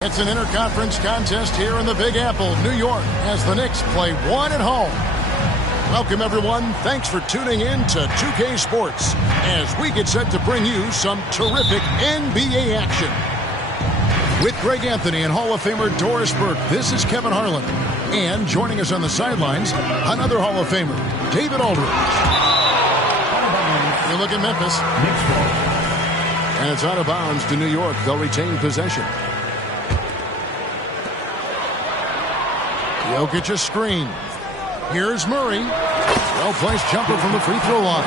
It's an interconference contest here in the Big Apple, New York, as the Knicks play one at home. Welcome, everyone. Thanks for tuning in to 2K Sports as we get set to bring you some terrific NBA action. With Greg Anthony and Hall of Famer Doris Burke, this is Kevin Harlan. And joining us on the sidelines, another Hall of Famer, David Aldridge. You look at Memphis. And it's out of bounds to New York. They'll retain possession. Jokic a screen. Here's Murray. Well-placed jumper from the free throw line.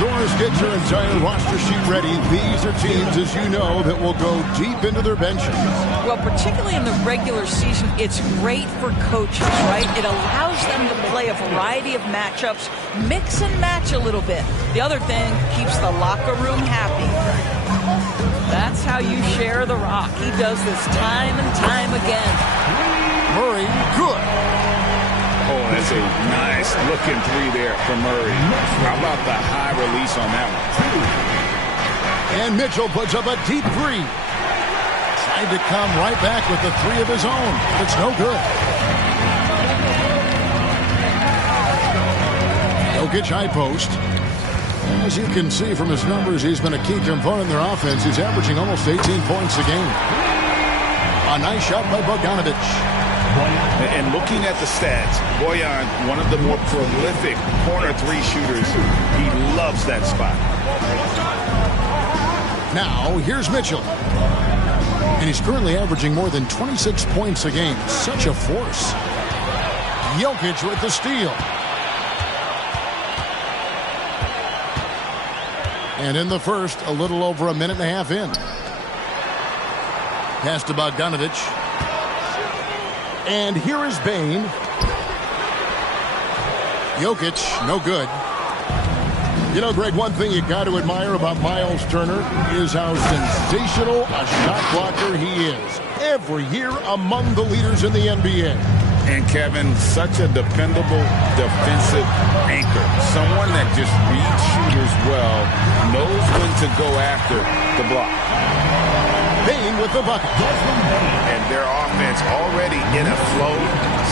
Doris gets her entire roster sheet ready. These are teams, as you know, that will go deep into their benches. Well, particularly in the regular season, it's great for coaches, right? It allows them to play a variety of matchups, mix and match a little bit. The other thing, keeps the locker room happy. That's how you share the rock. He does this time and time again. Murray, good. Oh, that's a nice looking three there from Murray. How about the high release on that one? And Mitchell puts up a deep three. Tried to come right back with the three of his own. It's no good. Jokic high post. As you can see from his numbers, he's been a key component in their offense. He's averaging almost 18 points a game. A nice shot by Bogdanovic. And looking at the stats, Bojan, one of the more prolific corner three shooters. He loves that spot. Now, here's Mitchell. And he's currently averaging more than 26 points a game. Such a force. Jokic with the steal. And in the first, a little over a minute and a half in. Pass to Bogdanovic. And here is Bane. Jokic, no good. You know, Greg, one thing you got to admire about Miles Turner is how sensational a shot blocker he is. Every year among the leaders in the NBA. And Kevin, such a dependable defensive anchor. Someone that just reads shooters well, knows when to go after the block. Bane with the bucket. And their offense already in a flow.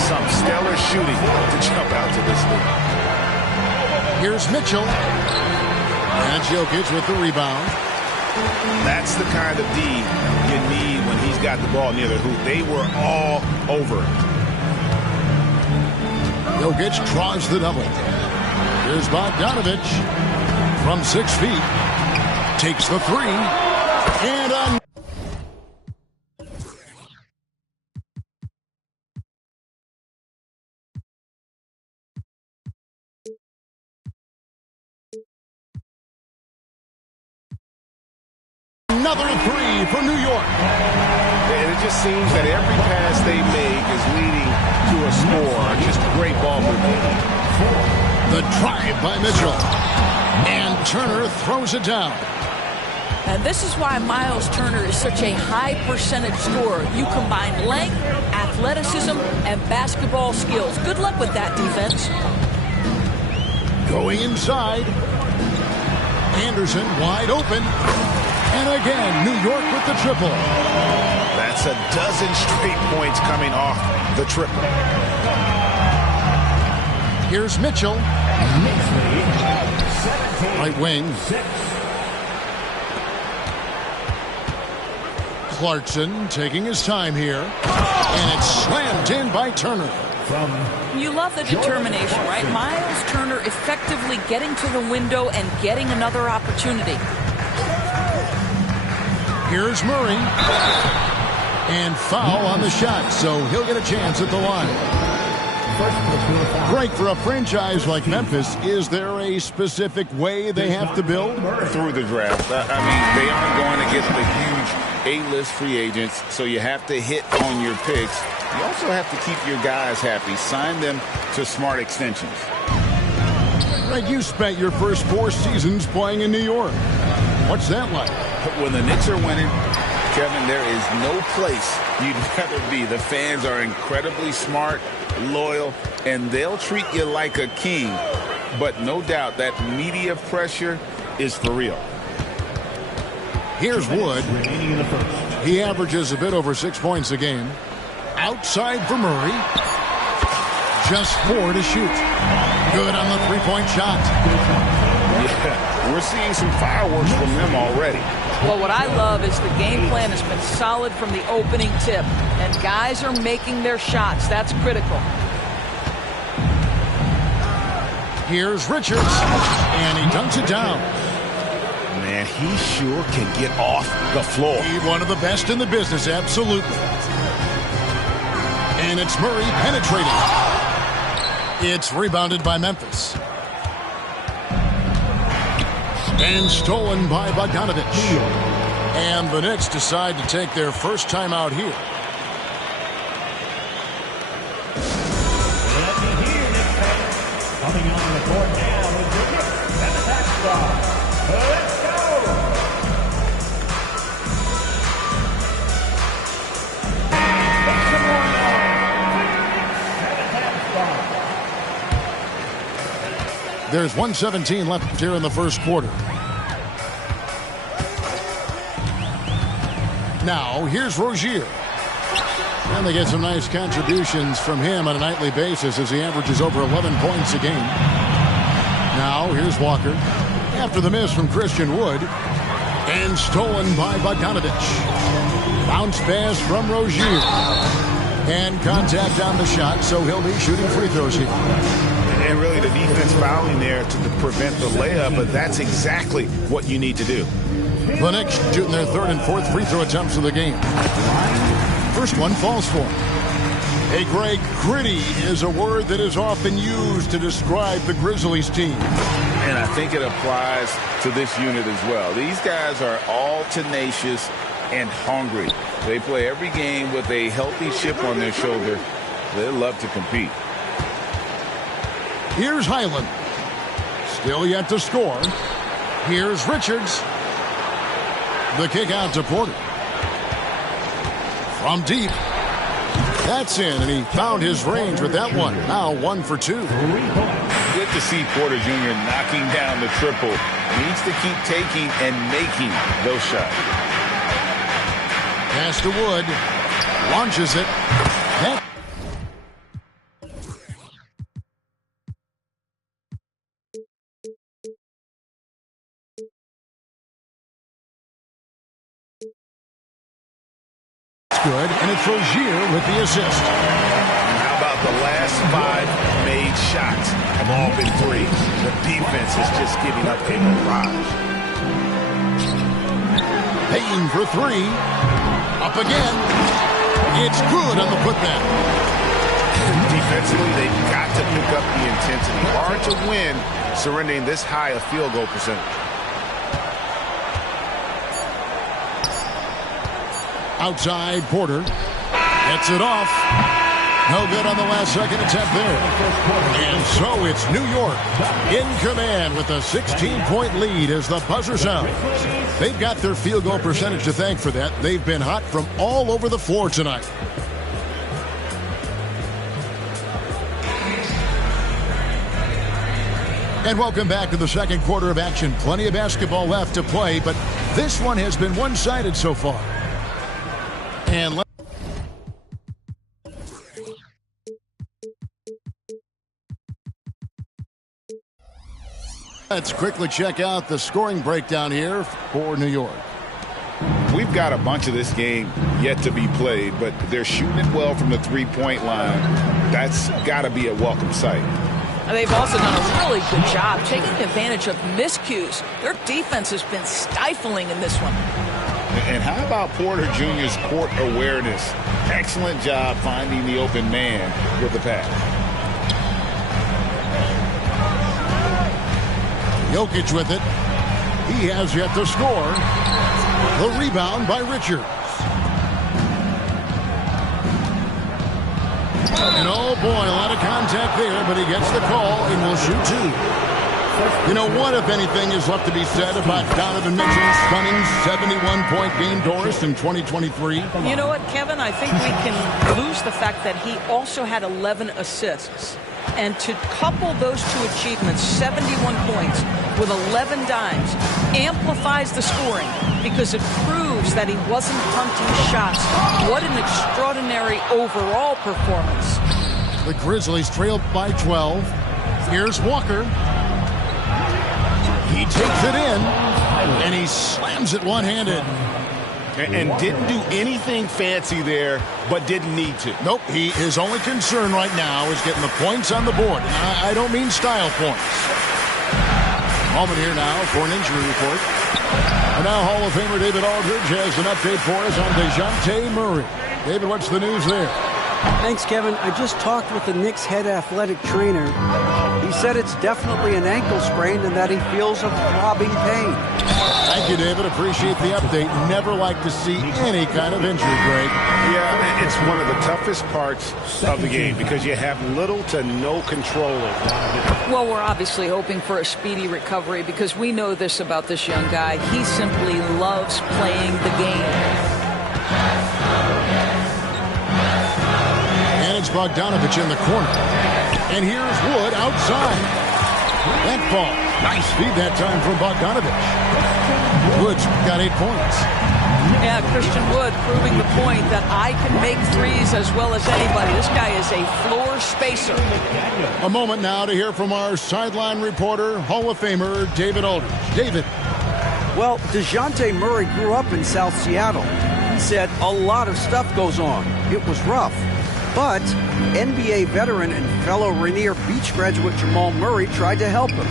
Some stellar shooting to jump out to this league. Here's Mitchell. And Jokic with the rebound. That's the kind of D you need when he's got the ball near the hoop. They were all over it. Jokic draws the double. Here's Bogdanovic from 6 feet. Takes the three. And another three for New York. And it just seems that every pass they make is leading to a score. Just great ball movement. The drive by Mitchell. And Turner throws it down. And this is why Miles Turner is such a high percentage scorer. You combine length, athleticism, and basketball skills. Good luck with that defense. Going inside. Anderson wide open. And again, New York with the triple. That's a dozen straight points coming off the triple. Here's Mitchell. Right wing. Clarkson taking his time here. And it's slammed in by Turner. You love the determination, right? Miles Turner effectively getting to the window and getting another opportunity. Here's Murray. And foul on the shot, so he'll get a chance at the line. Greg, for a franchise like Memphis, is there a specific way they have to build? Through the draft. I mean, they aren't going to get the huge A-list free agents, so you have to hit on your picks. You also have to keep your guys happy. Sign them to smart extensions. Greg, you spent your first 4 seasons playing in New York. What's that like? When the Knicks are winning, Kevin, there is no place you'd rather be. The fans are incredibly smart, loyal, and they'll treat you like a king. But no doubt that media pressure is for real. Here's Wood. He averages a bit over 6 points a game. Outside for Murray. Just 4 to shoot. Good on the three-point shot. Yeah, we're seeing some fireworks from them already. Well, what I love is the game plan has been solid from the opening tip, and guys are making their shots. That's critical. Here's Richards, and he dunks it down. Man, he sure can get off the floor. He's one of the best in the business, absolutely. And it's Murray penetrating. It's rebounded by Memphis. And stolen by Bogdanovic. And the Knicks decide to take their first time out here. Coming on the court now is the Knicks and the Tax Squad. Let's go! There's 1:17 left here in the first quarter. Now, here's Rozier. And they get some nice contributions from him on a nightly basis as he averages over 11 points a game. Now, here's Walker. After the miss from Christian Wood. And stolen by Bogdanovic. Bounce pass from Rozier. And contact on the shot, so he'll be shooting free throws here. And really the defense fouling there to prevent the layup, but that's exactly what you need to do. The Knicks shooting their third and fourth free throw attempts of the game. First one falls for him. Hey, Greg, gritty is a word that is often used to describe the Grizzlies team. And I think it applies to this unit as well. These guys are all tenacious and hungry. They play every game with a healthy chip on their shoulder. They love to compete. Here's Highland. Still yet to score. Here's Richards. The kick out to Porter. From deep. That's in, and he found his range with that one. Now 1 for 2. Good to see Porter Jr. knocking down the triple. Needs to keep taking and making those shots. Pass to Wood. Launches it. Good, and it's Rozier with the assist. And how about the last 5 made shots have all been threes? The defense is just giving up a barrage. Payne for 3. Up again. It's good on the putback. Defensively, they've got to pick up the intensity. Hard to win surrendering this high a field goal percentage. Outside, Porter gets it off. No good on the last second attempt there. And so it's New York in command with a 16-point lead as the buzzer sounds. They've got their field goal percentage to thank for that. They've been hot from all over the floor tonight. And welcome back to the second quarter of action. Plenty of basketball left to play, but this one has been one-sided so far. And let's quickly check out the scoring breakdown here for New York. We've got a bunch of this game yet to be played, but they're shooting it well from the three-point line. That's got to be a welcome sight. And they've also done a really good job taking advantage of miscues. Their defense has been stifling in this one. And how about Porter Jr.'s court awareness? Excellent job finding the open man with the pass. Jokic with it. He has yet to score. The rebound by Richards. And oh boy, a lot of contact there, but he gets the call and will shoot 2. You know, what, if anything, is left to be said about Donovan Mitchell's stunning 71-point game, Doris, in 2023? You know what, Kevin? I think we can lose the fact that he also had 11 assists. And to couple those two achievements, 71 points with 11 dimes, amplifies the scoring because it proves proves that he wasn't hunting shots. What an extraordinary overall performance. The Grizzlies trailed by 12. Here's Walker. He takes it in, and he slams it one-handed. And didn't do anything fancy there, but didn't need to. Nope, his only concern right now is getting the points on the board. And I don't mean style points. Moment here now for an injury report. And now Hall of Famer David Aldridge has an update for us on DeJounte Murray. David, what's the news there? Thanks, Kevin. I just talked with the Knicks head athletic trainer. He said it's definitely an ankle sprain and that he feels a throbbing pain. Thank you, David. Appreciate the update. Never like to see any kind of injury, Greg. Yeah, it's one of the toughest parts of the game because you have little to no control over it. Well, we're obviously hoping for a speedy recovery because we know this about this young guy. He simply loves playing the game. And it's Bogdanovich in the corner. And here's Wood outside. That ball. Nice feed that time from Bogdanovich. Wood's got 8 points. Yeah, Christian Wood proving the point that I can make threes as well as anybody. This guy is a floor spacer. A moment now to hear from our sideline reporter, Hall of Famer David Aldridge. David. Well, DeJounte Murray grew up in South Seattle. He said a lot of stuff goes on. It was rough. But NBA veteran and fellow Rainier Beach graduate Jamal Murray tried to help him.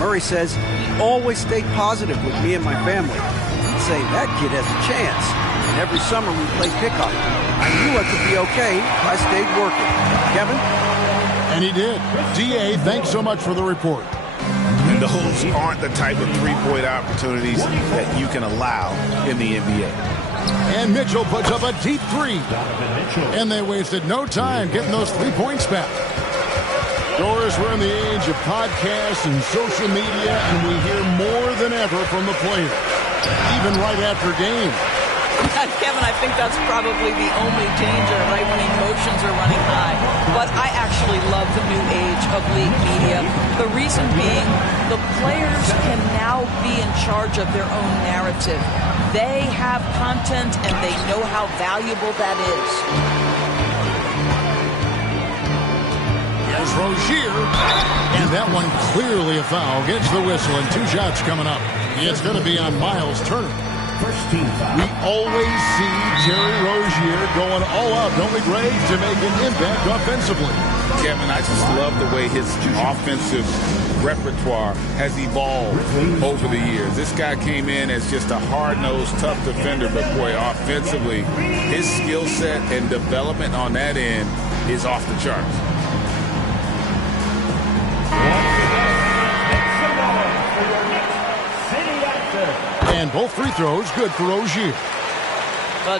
Murray says he always stayed positive with me and my family. He'd say, that kid has a chance. And every summer we played pickup. I knew I could be okay. I stayed working. Kevin? And he did. D.A., thanks so much for the report. And those aren't the type of three-point opportunities that you can allow in the NBA. And Mitchell puts up a deep three. And they wasted no time getting those 3 points back. Doris, we're in the age of podcasts and social media, and we hear more than ever from the players, even right after game. Kevin, I think that's probably the only danger, right, when emotions are running high. But I actually love the new age of league media. The reason being, the players can now be in charge of their own narrative. They have content, and they know how valuable that is. Here's Rozier, and that one clearly a foul. Gets the whistle, and 2 shots coming up. It's going to be on Miles Turner. First team foul. We always see Terry Rozier going all out, don't we, Greg, to make an impact offensively. Kevin, I just love the way his offensive repertoire has evolved over the years. This guy came in as just a hard-nosed, tough defender, but boy, offensively, his skill set and development on that end is off the charts. And both free throws good for Rozier.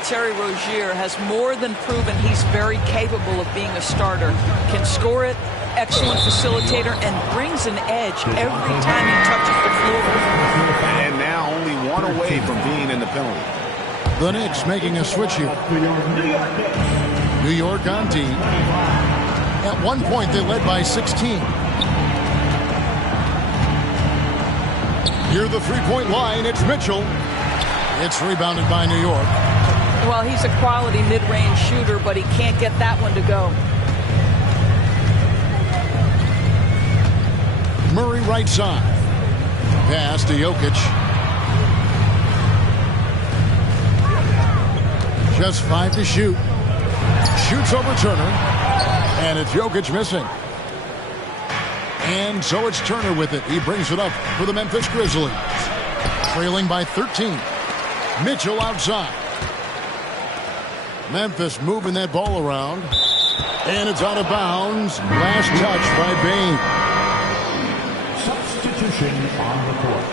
Terry Rozier has more than proven he's very capable of being a starter. Can score it, excellent facilitator, and brings an edge every time he touches the floor. And now only 1 away from being in the penalty. The Knicks making a switch here. New York on D. At one point, they led by 16. Near the three-point line, it's Mitchell. It's rebounded by New York. Well, he's a quality mid-range shooter, but he can't get that one to go. Murray right side. Pass to Jokic. Just 5 to shoot. Shoots over Turner. And it's Jokic missing. And so it's Turner with it. He brings it up for the Memphis Grizzlies. Trailing by 13. Mitchell outside. Memphis moving that ball around. And it's out of bounds. Last touch by Bane. Substitution on the court.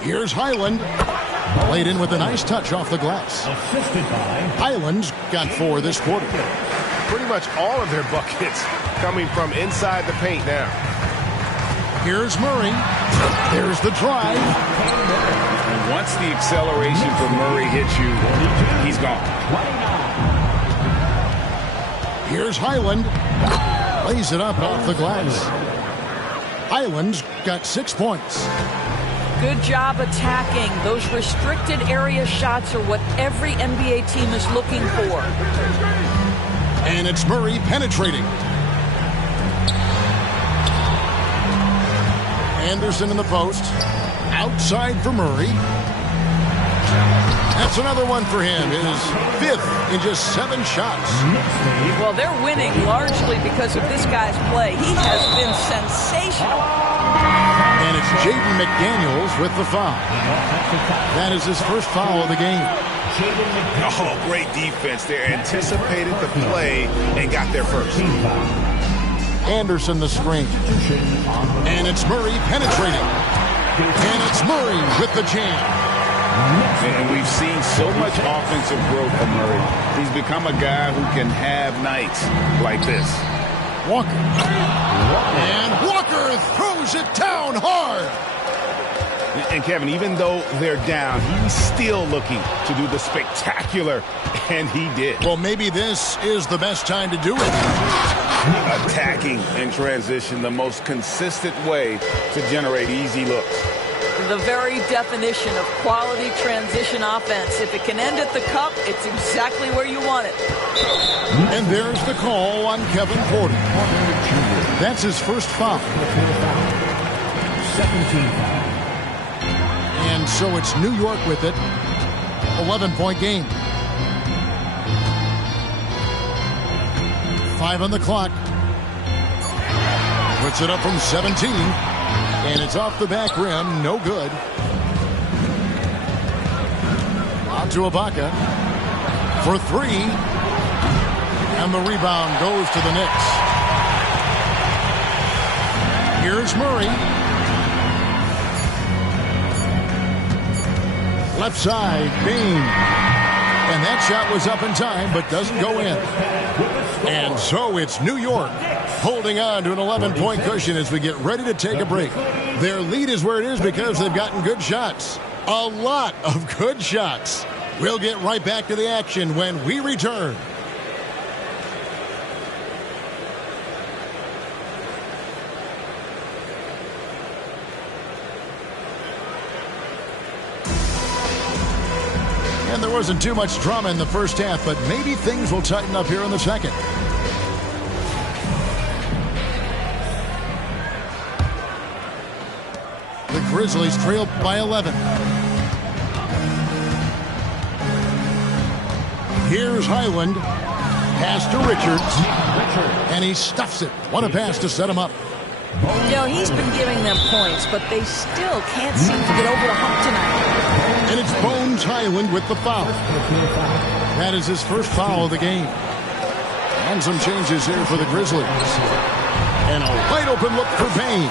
Here's Highland. Played in with a nice touch off the glass. Assisted by Highland's got 4 this quarter. Pretty much all of their buckets coming from inside the paint now. Here's Murray. There's the drive. And once the acceleration for Murray hits you, he's gone. Here's Highland. Lays it up off the glass. Highland's got 6 points. Good job attacking. Those restricted area shots are what every NBA team is looking for. And it's Murray penetrating. Anderson in the post. Outside for Murray. That's another one for him. His 5th in just 7 shots. Well, they're winning largely because of this guy's play. He has been sensational. And it's Jaden McDaniels with the foul. That is his first foul of the game. Oh, great defense there. Anticipated the play and got there first. Anderson the screen. And it's Murray penetrating. And it's Murray with the jam. And we've seen so much offensive growth from Murray. He's become a guy who can have nights like this. Walker. And Walker throws it down hard. And Kevin, even though they're down, he's still looking to do the spectacular, and he did. Well, maybe this is the best time to do it. Attacking in transition, the most consistent way to generate easy looks. The very definition of quality transition offense. If it can end at the cup, it's exactly where you want it. And there's the call on Kevin Porter. That's his first foul. 17 foul. And so it's New York with it. 11-point game. 5 on the clock. Puts it up from 17. And it's off the back rim. No good. On to Ibaka for 3. And the rebound goes to the Knicks. Here's Murray. Left side, Bane. And that shot was up in time, but doesn't go in. And so it's New York holding on to an 11-point cushion as we get ready to take a break. Their lead is where it is because they've gotten good shots. A lot of good shots. We'll get right back to the action when we return. And there wasn't too much drama in the first half, but maybe things will tighten up here in the second. The Grizzlies trail by 11. Here's Highland. Pass to Richards. And he stuffs it. What a pass to set him up. You know, he's been giving them points, but they still can't seem to get over the hump tonight. And it's Bones Highland with the foul. That is his first foul of the game. And some changes here for the Grizzlies. And a wide open look for Payne.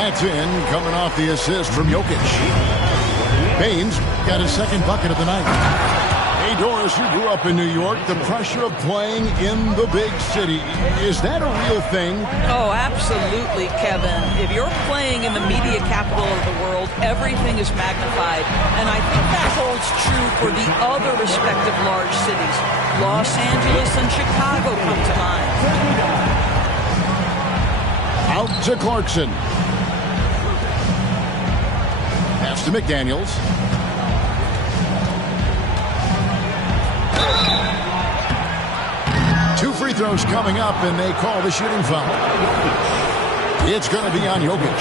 That's in, coming off the assist from Jokic. Payne's got his second bucket of the night. Hey, Doris, you grew up in New York. The pressure of playing in the big city, is that a real thing? Oh, absolutely, Kevin. If you're playing in the media capital of the world, everything is magnified. And I think that holds true for the other respective large cities. Los Angeles and Chicago come to mind. Out to Clarkson. Pass to McDaniels. Two free throws coming up, and they call the shooting foul. It's going to be on Jokic.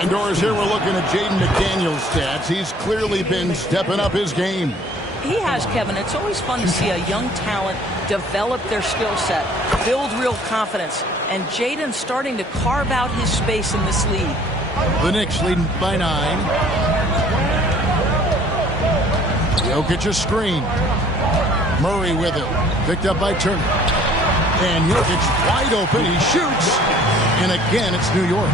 And Doris, here we're looking at Jaden McDaniels' stats. He's clearly been stepping up his game. He has, Kevin. It's always fun to see a young talent develop their skill set, build real confidence, and Jaden's starting to carve out his space in this league. The Knicks leading by 9. Jokic a screen. Murray with it. Picked up by Turner. And Jokic wide open. He shoots. And again, it's New York.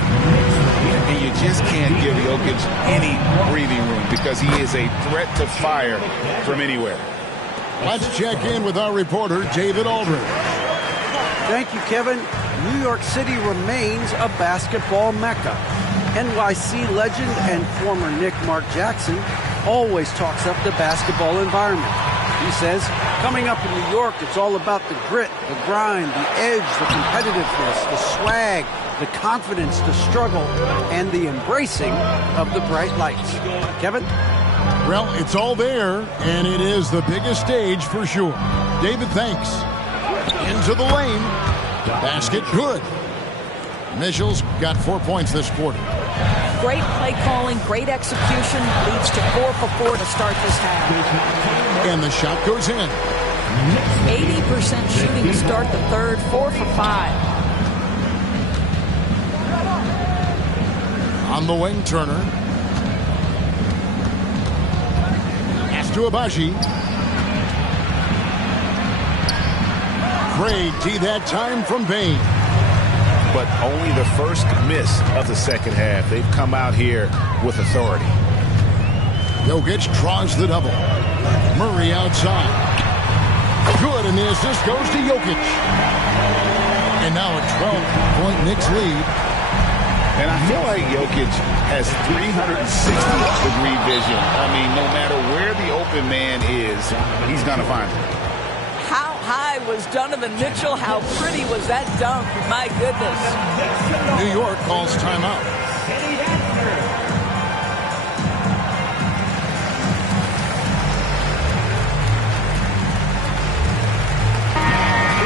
And you just can't give Jokic any breathing room because he is a threat to fire from anywhere. Let's check in with our reporter, David Aldridge. Thank you, Kevin. New York City remains a basketball mecca. NYC legend and former Knick Mark Jackson always talks up the basketball environment. He says, coming up in New York, it's all about the grit, the grind, the edge, the competitiveness, the swag, the confidence to struggle, and the embracing of the bright lights. Kevin? Well, it's all there, and it is the biggest stage for sure. David, thanks. Into the lane. Basket good. Mitchell's got 4 points this quarter. Great play calling, great execution, leads to 4 for 4 to start this half. And the shot goes in. 80% shooting to start the third, 4 for 5. On the wing, Turner. Pass to Abaji. Great D that time from Bain. But only the first miss of the second half. They've come out here with authority. Jokic draws the double. Murray outside. Good, and the assist goes to Jokic. And now a 12-point Knicks lead. And I feel like Jokic has 360-degree vision. I mean, no matter where the open man is, he's going to find it. How high was Donovan Mitchell? How pretty was that dunk? My goodness. New York calls timeout.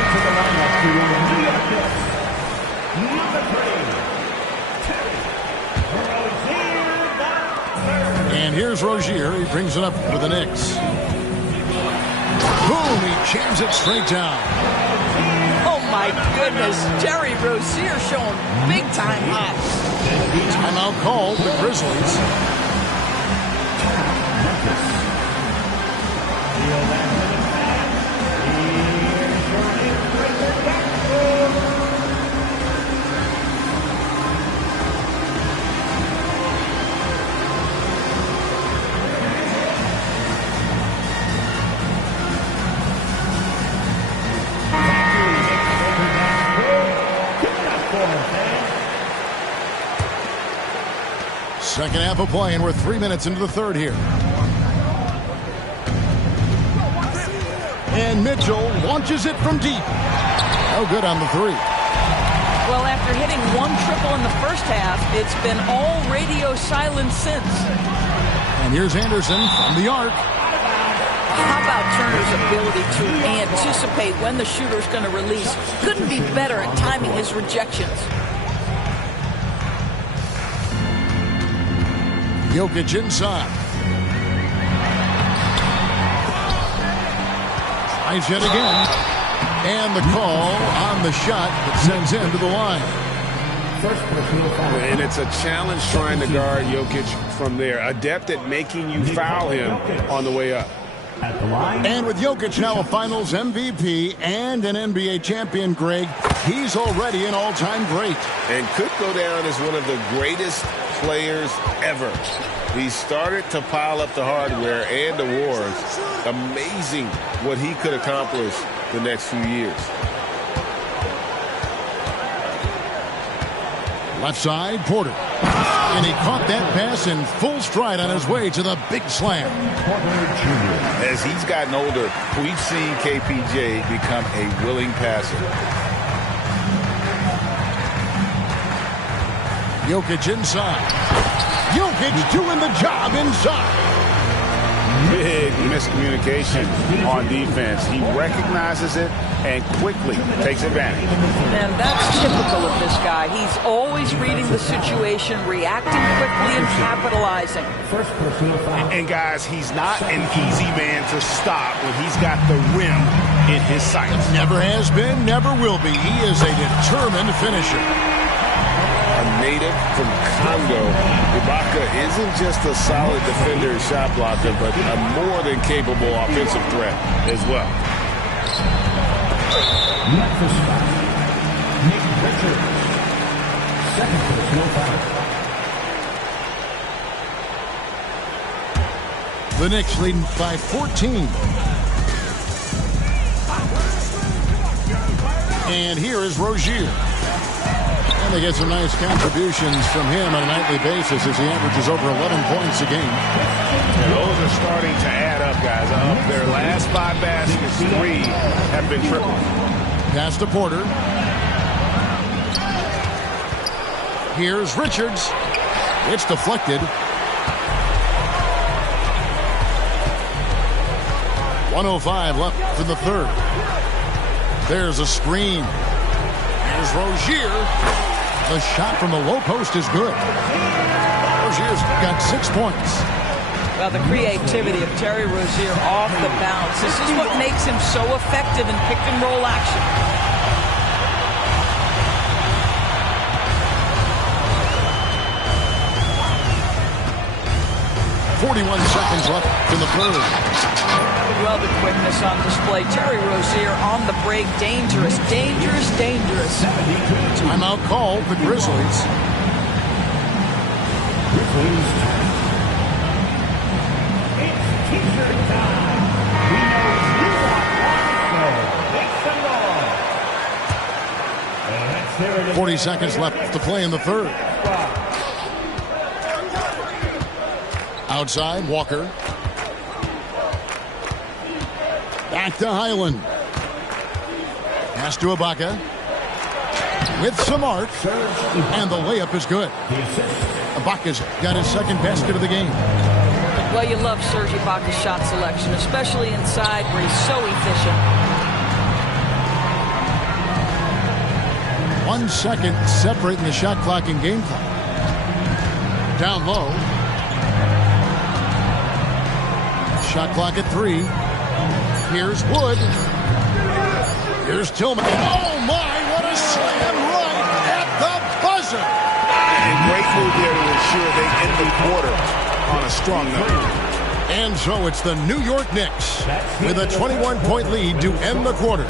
Into the lineup for the New York Knicks. Number 3, Rozier. And here's Rozier. He brings it up for the Knicks. Boom! He jams it straight down. Oh my goodness. Terry Rozier showing big time hops. Timeout called the Grizzlies. Second half of play, and we're 3 minutes into the third here. And Mitchell launches it from deep. No good on the three. Well, after hitting one triple in the first half, it's been all radio silence since. And here's Anderson from the arc. How about Turner's ability to anticipate when the shooter's going to release? Couldn't be better at timing his rejections. Jokic inside. Tries yet again. And the call on the shot that sends him to the line. And it's a challenge trying to guard Jokic from there. Adept at making you foul him on the way up. And with Jokic now a Finals MVP and an NBA champion, Greg, he's already an all-time great. And could go down as one of the greatest players ever. He started to pile up the hardware and awards. Amazing what he could accomplish the next few years. Left side, Porter. And he caught that pass in full stride on his way to the big slam. As he's gotten older, we've seen KPJ become a willing passer. Jokic inside. Jokic doing the job inside. Big miscommunication on defense. He recognizes it and quickly takes advantage. And that's typical of this guy. He's always reading the situation, reacting quickly, and capitalizing. And guys, he's not an easy man to stop when he's got the rim in his sights. Never has been, never will be. He is a determined finisher. A native from Congo, Ibaka isn't just a solid defender and shot blocker, but a more than capable offensive threat as well. Memphis foul. Nick Richards. Second personal foul. The Knicks leading by 14. And here is Rozier. And they get some nice contributions from him on a nightly basis as he averages over 11 points a game. And those are starting to add up, guys. Of their last 5 baskets, 3 have been triple. Pass to Porter. Here's Richards. It's deflected. 1:05 left in the third. There's a screen. Here's Rozier. The shot from the low post is good. Rozier's got 6 points. Well, the creativity of Terry Rozier off the bounce. This is what makes him so effective in pick-and-roll action. 41 seconds left in the third. Well, the quickness on display. Terry Rozier on the break. Dangerous, dangerous, dangerous. Timeout call, the Grizzlies. Grizzlies time. It's t-shirt time. We know you want so make some noise. And that's there. 40 seconds left to play in the third. Outside, Walker. Back to Highland. Pass to Ibaka. With some arc. And the layup is good. Ibaka's got his second basket of the game. Well, you love Serge Ibaka's shot selection, especially inside where he's so efficient. 1 second separating the shot clock and game clock. Down low. Shot clock at 3. Here's Wood. Here's Tillman. Oh, my, what a slam right at the buzzer. And great move there to ensure they end the quarter on a strong note. And so it's the New York Knicks with a 21-point lead to end the quarter.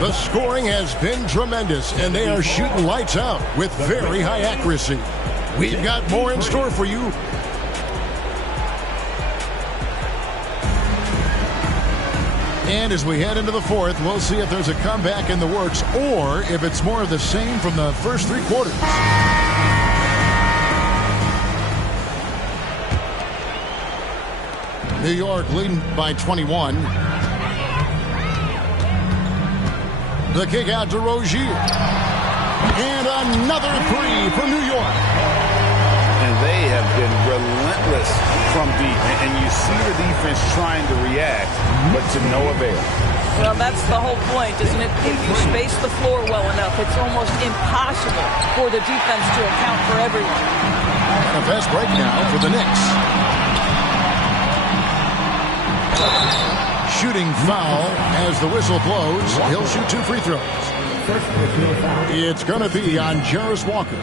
The scoring has been tremendous, and they are shooting lights out with very high accuracy. We've got more in store for you. And as we head into the fourth, we'll see if there's a comeback in the works or if it's more of the same from the first 3 quarters. New York leading by 21. The kick out to Rozier. And another 3 for New York. And they have been relentless from deep. And you see the defense trying to react, but to no avail. Well, that's the whole point, isn't it? If you space the floor well enough, it's almost impossible for the defense to account for everyone. And a fast break now for the Knicks. Shooting foul as the whistle blows. He'll shoot 2 free throws. It's going to be on Jarris Walker.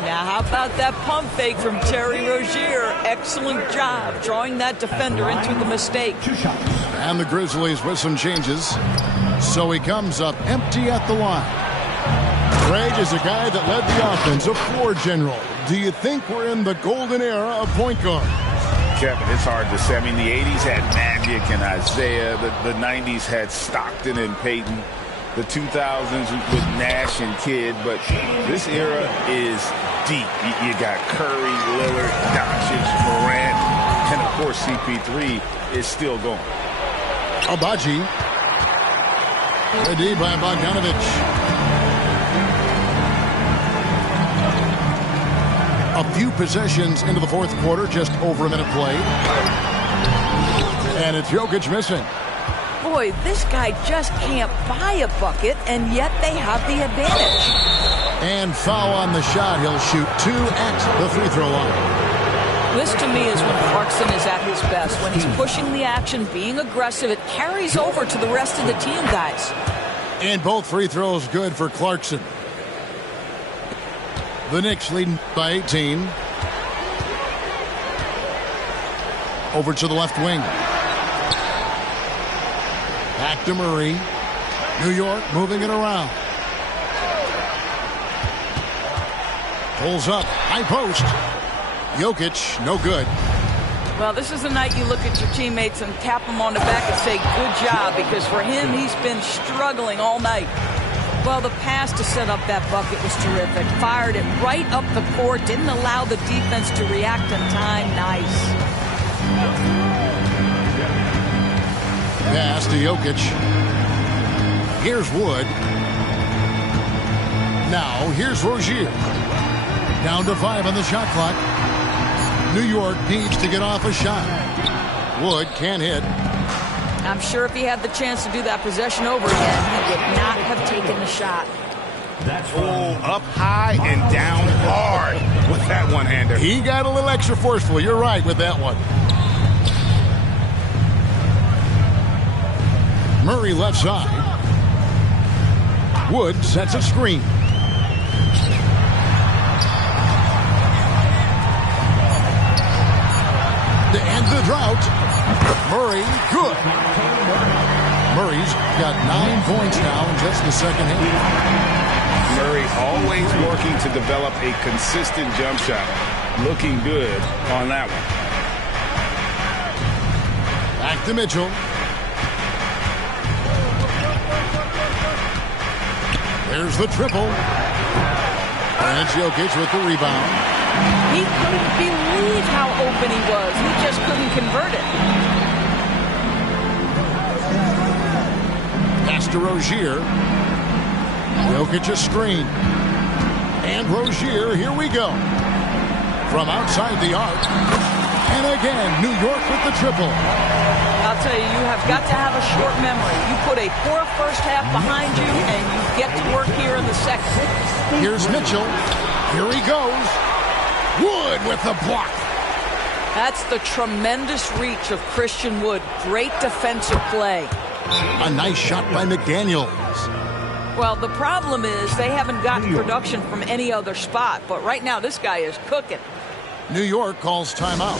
Now, how about that pump fake from Terry Rozier? Excellent job drawing that defender into the mistake. And the Grizzlies with some changes. So he comes up empty at the line. Craig is a guy that led the offense, a floor general. Do you think we're in the golden era of point guard? Kevin, it's hard to say. I mean, the 80s had Magic and Isaiah. The 90s had Stockton and Peyton. The 2000s with Nash and Kidd. But this era is deep. You got Curry, Lillard, Doncic, Morant, and, of course, CP3 is still going. Abaji. The D by Bogdanovich. A few possessions into the fourth quarter, just over a minute played. And it's Jokic missing. Boy, this guy just can't buy a bucket, and yet they have the advantage. And foul on the shot. He'll shoot 2 at the free throw line. This, to me, is when Clarkson is at his best. When he's pushing the action, being aggressive, it carries over to the rest of the team, guys. And both free throws good for Clarkson. The Knicks leading by 18. Over to the left wing. Back to Murray. New York moving it around. Pulls up. High post. Jokic, no good. Well, this is the night you look at your teammates and tap them on the back and say, good job, because for him, he's been struggling all night. Well, the pass to set up that bucket was terrific. Fired it right up the court. Didn't allow the defense to react in time. Nice. Pass to Jokic. Here's Wood. Now, here's Rozier. Down to 5 on the shot clock. New York needs to get off a shot. Wood can't hit. I'm sure if he had the chance to do that possession over again, he would not have taken the shot. Up high and down hard with that one-hander. He got a little extra forceful. You're right with that one. Murray left side. Wood sets a screen. To end the drought, Murray, good. Murray's got 9 points now in just the second half. Murray always working to develop a consistent jump shot. Looking good on that one. Back to Mitchell. There's the triple. And Jokic with the rebound. He couldn't believe how open he was. He just couldn't convert it. Pass to Rozier. Jokic a screen. And Rozier, here we go. From outside the arc. And again, New York with the triple. I'll tell you, you have got to have a short memory. You put a poor first half behind you, and you get to work here in the second. Here's Mitchell. Here he goes. Wood with the block. That's the tremendous reach of Christian Wood. Great defensive play. A nice shot by McDaniels. Well, the problem is they haven't gotten production from any other spot, but right now this guy is cooking. New York calls timeout.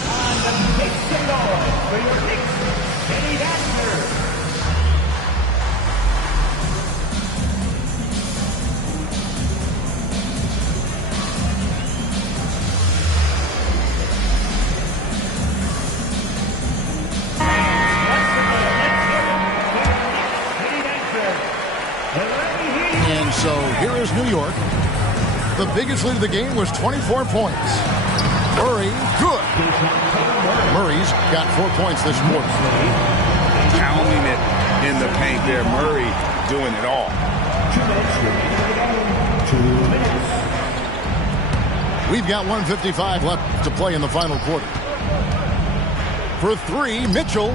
And so here is New York. The biggest lead of the game was 24 points. Murray, good. Murray's got 4 points this quarter. Pounding it in the paint there. Murray doing it all. 2 minutes. We've got 1:55 left to play in the final quarter. For 3, Mitchell.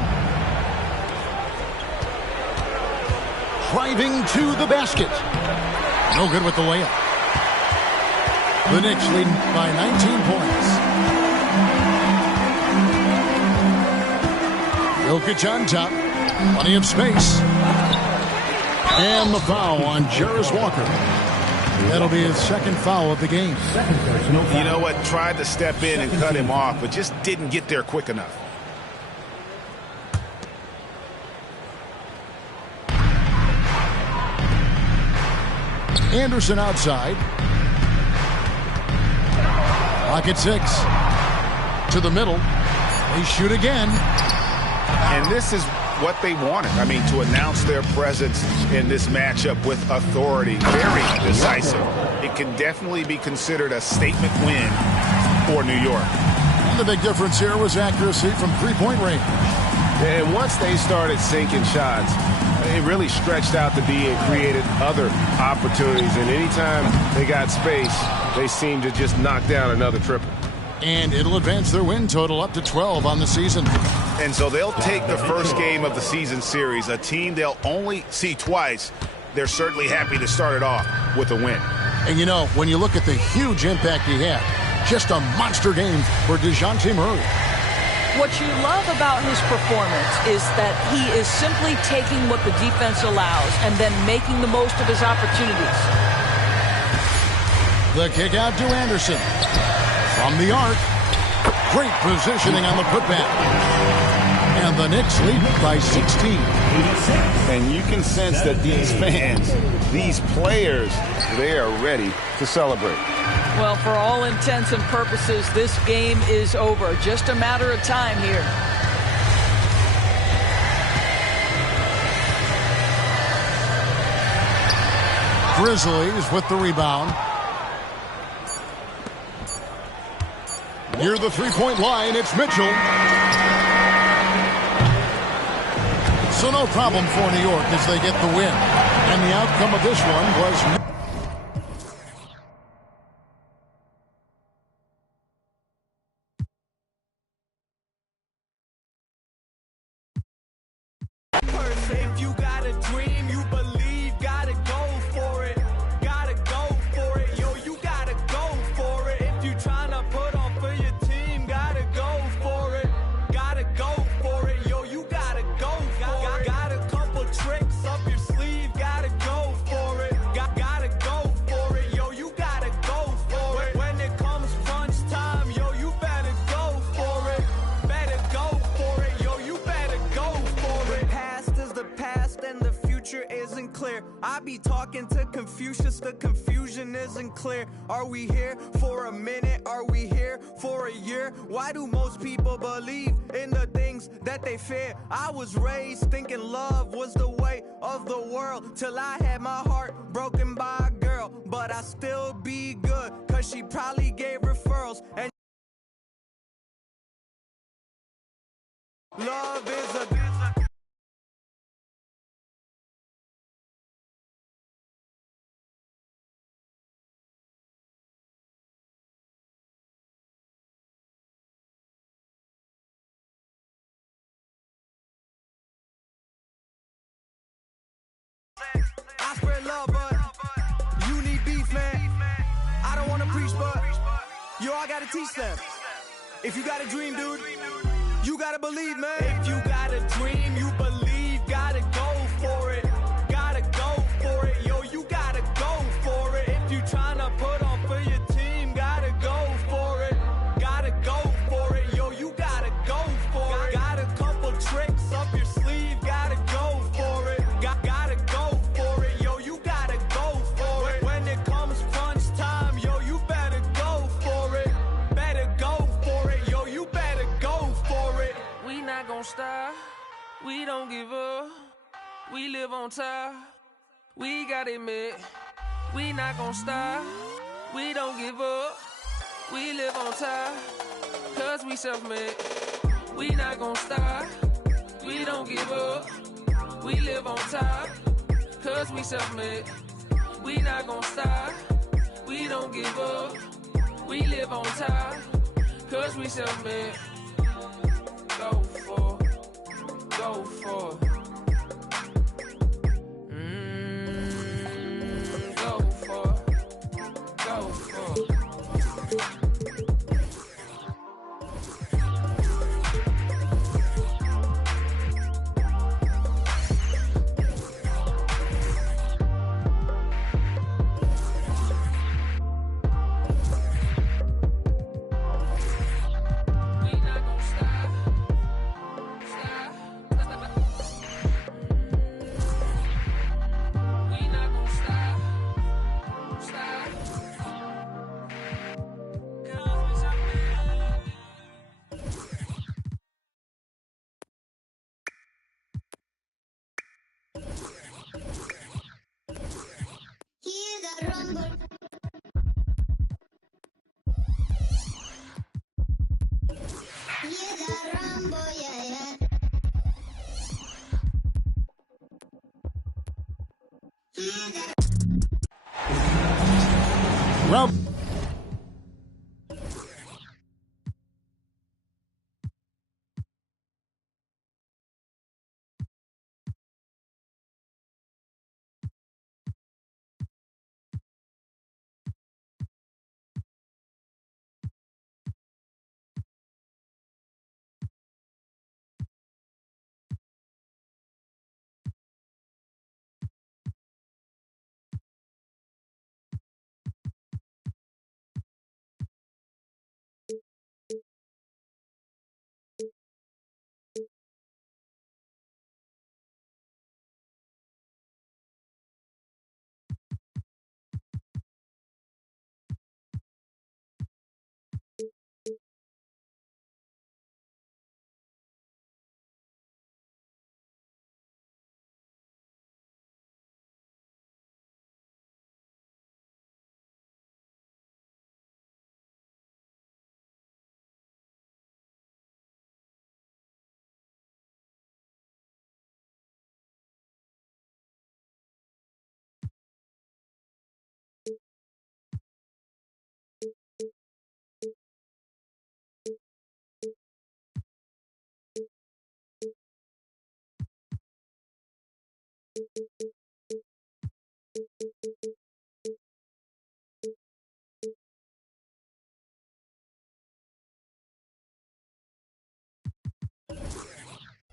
Driving to the basket. No good with the layup. The Knicks lead by 19 points. Jokic on top. Plenty of space. And the foul on Jarris Walker. That'll be his second foul of the game. You know what? Tried to step in and cut him off, but just didn't get there quick enough. Anderson outside. Pocket 6. To the middle. They shoot again. And this is what they wanted. I mean, to announce their presence in this matchup with authority. Very decisive. It can definitely be considered a statement win for New York. And the big difference here was accuracy from three-point range. And once they started sinking shots, it really stretched out the D and created other opportunities. And anytime they got space, they seemed to just knock down another triple. And it'll advance their win total up to 12 on the season. And so they'll take the first game of the season series, a team they'll only see twice. They're certainly happy to start it off with a win. And you know, when you look at the huge impact he had, just a monster game for DeJounte Murray. What you love about his performance is that he is simply taking what the defense allows and then making the most of his opportunities. The kick out to Anderson. From the arc. Great positioning on the putback. And the Knicks lead by 16. And you can sense that these fans, these players, they are ready to celebrate. Well, for all intents and purposes, this game is over. Just a matter of time here. Grizzlies with the rebound. Near the three-point line, it's Mitchell. So no problem for New York as they get the win. And the outcome of this one was clear. I be talking to Confucius, the confusion isn't clear. Are we here for a minute? Are we here for a year? Why do most people believe in the things that they fear? I was raised thinking love was the way of the world, till I had my heart broken by a girl. But I still be good, cause she probably gave referrals. And love is a I spread love, but you need beef, man. I don't wanna preach, but yo, I gotta teach them. If you got a dream, dude, you gotta believe, man. If you got a dream, you believe, gotta go for it. Gotta go for it, yo, you gotta go for it. If you tryna put on for your team, gotta go for it. Gotta go for it, yo, you gotta go for it. Got a couple tricks up your sleeve, gotta go for it. Gotta go for it, yo, you gotta go for it. When it comes crunch time, yo, you better go for it. Better go for it, yo, you better go for it. We not gonna stop, we don't give up. We live on top, we gotta admit. We not gonna stop, we don't give up. We live on top, cause we self-made. We not gonna stop, we don't give up. We live on top, cause we self-made. We not gonna stop, we don't give up. We live on top, cause we self-made. Go for, go for. Go for, go for. Round.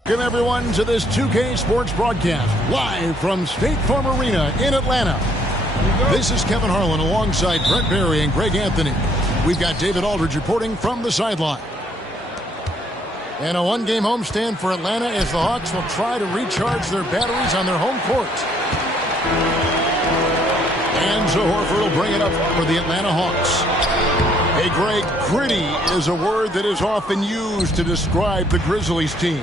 Welcome, everyone, to this 2K Sports broadcast, live from State Farm Arena in Atlanta. This is Kevin Harlan alongside Brent Barry and Greg Anthony. We've got David Aldridge reporting from the sideline. And a one-game homestand for Atlanta as the Hawks will try to recharge their batteries on their home court. bring it up for the Atlanta Hawks. Hey, Greg, gritty is a word that is often used to describe the Grizzlies team.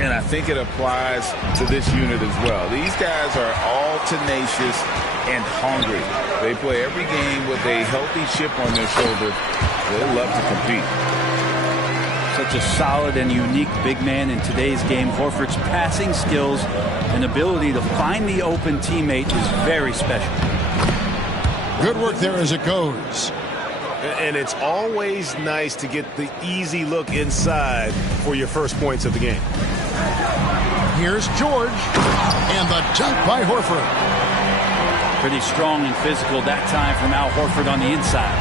And I think it applies to this unit as well. These guys are all tenacious and hungry. They play every game with a healthy chip on their shoulder. They love to compete. Such a solid and unique big man in today's game. Horford's passing skills and ability to find the open teammate is very special. Good work there as it goes. And it's always nice to get the easy look inside for your first points of the game. Here's George, and the dunk by Horford. Pretty strong and physical that time from Al Horford on the inside.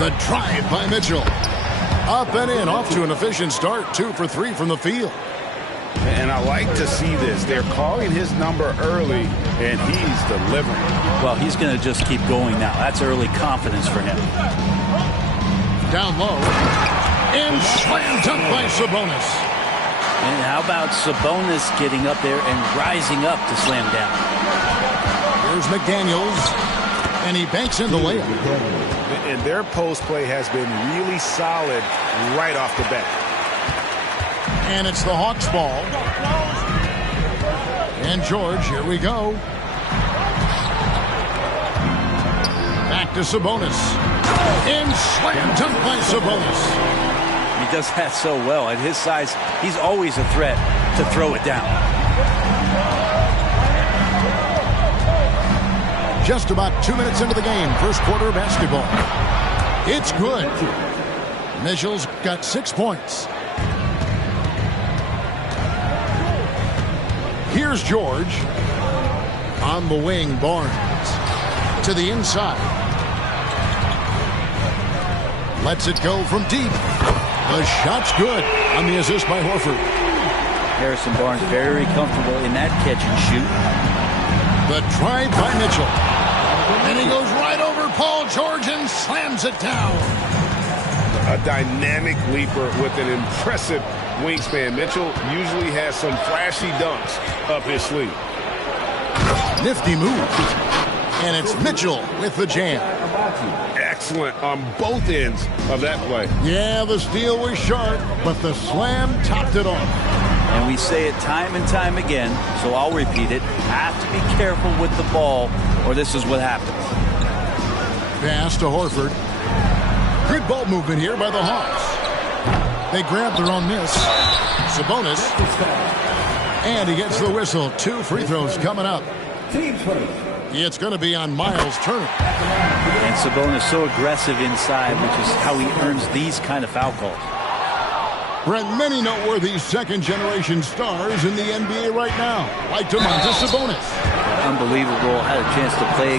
The drive by Mitchell. Up and in, off to an efficient start. 2 for 3 from the field. And I like to see this. They're calling his number early, and he's delivering. Well, he's going to just keep going now. That's early confidence for him. Down low. And slam dunk by Sabonis. And how about Sabonis getting up there and rising up to slam down? Here's McDaniels. And he banks in the layup. And their post play has been really solid right off the bat. And it's the Hawks ball. And George, here we go. Back to Sabonis. And slam dunk by Sabonis. He does that so well. At his size, he's always a threat to throw it down. Just about 2 minutes into the game, first quarter of basketball. It's good. Mitchell's got 6 points. Here's George. On the wing, Barnes. To the inside. Lets it go from deep. The shot's good on the assist by Horford. Harrison Barnes very comfortable in that catch and shoot. The drive by Mitchell. And he goes right over Paul George and slams it down. A dynamic leaper with an impressive wingspan. Mitchell usually has some flashy dunks up his sleeve. Nifty move. And it's Mitchell with the jam. Excellent on both ends of that play. Yeah, the steal was sharp, but the slam topped it off. And we say it time and time again, so I'll repeat it. Have to be careful with the ball, or this is what happens. Pass to Horford. Good ball movement here by the Hawks. They grab their own miss. Sabonis. And he gets the whistle. 2 free throws coming up. It's going to be on Miles Turner. And Sabonis so aggressive inside, which is how he earns these kind of foul calls. Brent, many noteworthy second-generation stars in the NBA right now, like Domantas Sabonis. Unbelievable. Had a chance to play